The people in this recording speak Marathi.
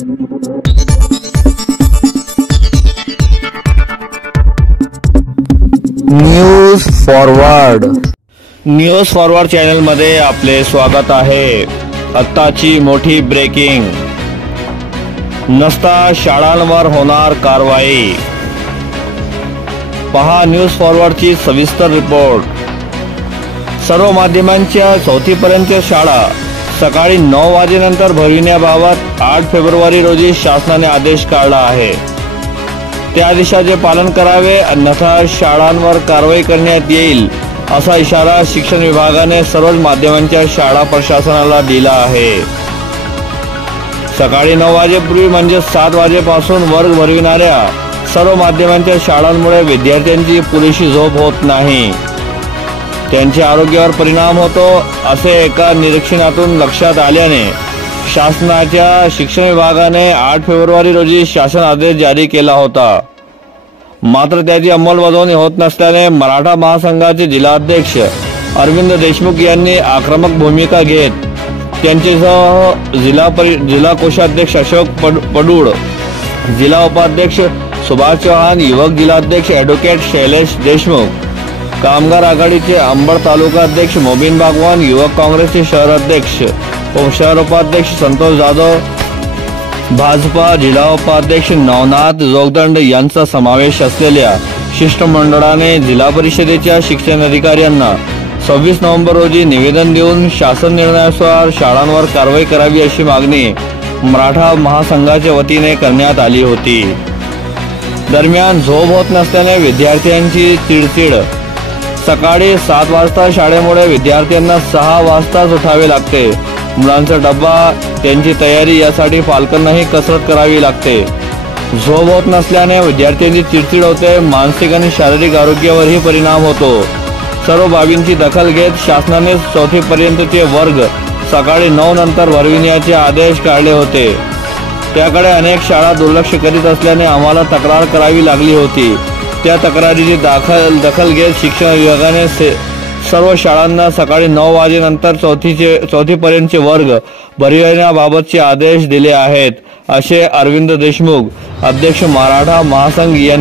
न्यूज फॉरवर्ड चॅनल मध्ये आपले स्वागत आहे। आत्ताची मोठी ब्रेकिंग, नसता शाळांवर होणार कारवाई। पहा न्यूज फॉरवर्डची सविस्तर रिपोर्ट। सर्व माध्यमांच्या 4थी पर्यंत शाळा सकाळी 9 वाजेनंतर भरविण्याबाबत 8 फेब्रुवारी रोजी शासनाने आदेश काढला आहे। त्या आदेशाचे पालन करावे, अन्यथा शाळांवर कारवाई करण्यात येईल असा इशारा शिक्षण विभागाने सर्व माध्यमांच्या शाळा प्रशासनाला दिला आहे। सकाळी 9 वाजेपूर्वी म्हणजे 7 वाजेपासून वर्ग भरविणाऱ्या सर्व माध्यमांच्या शाळांमुळे विद्यार्थ्यांची पुरेशी झोप होत नाही, त्यांच्या आरोग्यावर परिणाम होतो असे एका निरीक्षणातून लक्षात आल्याने शासनाच्या शिक्षण विभागाने 8 फेब्रुवारी रोजी शासन आदेश जारी केला होता। मात्र त्याची अंमलबजावणी होत नसल्याने मराठा महासंघाचे जिल्हाध्यक्ष अरविंद देशमुख यांनी आक्रमक भूमिका घेत त्यांच्यासह जिल्हा कोषाध्यक्ष अशोक पडूळ, जिल्हा उपाध्यक्ष सुभाष चव्हाण, युवक जिल्हाध्यक्ष ॲडव्होकेट शैलेश देशमुख, कामगार आघाडीचे अंबड तालुकाध्यक्ष मोबिन बागवान, युवक काँग्रेसचे शहराध्यक्ष व शहर उपाध्यक्ष संतोष जाधव, भाजपा जिल्हा उपाध्यक्ष नवनाथ जोगदंड यांचा समावेश असलेल्या शिष्टमंडळाने जिल्हा परिषदेच्या शिक्षण अधिकाऱ्यांना 26 नोव्हेंबर रोजी निवेदन देऊन शासन निर्णयानुसार शाळांवर कारवाई करावी अशी मागणी मराठा महासंघाच्या वतीने करण्यात आली होती। दरम्यान झोप होत नसल्याने विद्यार्थ्यांची चिडचिड, सकाळी 7 वाजता शाळेमुळे विद्यार्थ्यांना 6 वाजताच उठावे लागते। मुलांचा डब्बा, त्यांची तयारी यासाठी पालकांनाही कसरत करावी लागते। झोप होत नसल्याने विद्यार्थ्यांची चिडचिड होते, मानसिक आणि शारीरिक आरोग्यावरही परिणाम होतो। सर्व बाबींची दखल घेत शासनाने 4थी पर्यंतचे वर्ग सकाळी 9 नंतर भरविण्याचे आदेश काढले होते। त्याकडे अनेक शाळा दुर्लक्ष करीत असल्याने आम्हाला तक्रार करावी लागली होती। त्या तक्रारीची दखल घेत शिक्षण विभागाने सर्व शाळांना सकाळी 9 वाजेनंतर 4थी पर्यंतचे वर्ग भरविण्याबाबतचे आदेश दिले आहेत, असे अरविंद देशमुख, अध्यक्ष मराठा महासंघ यांनी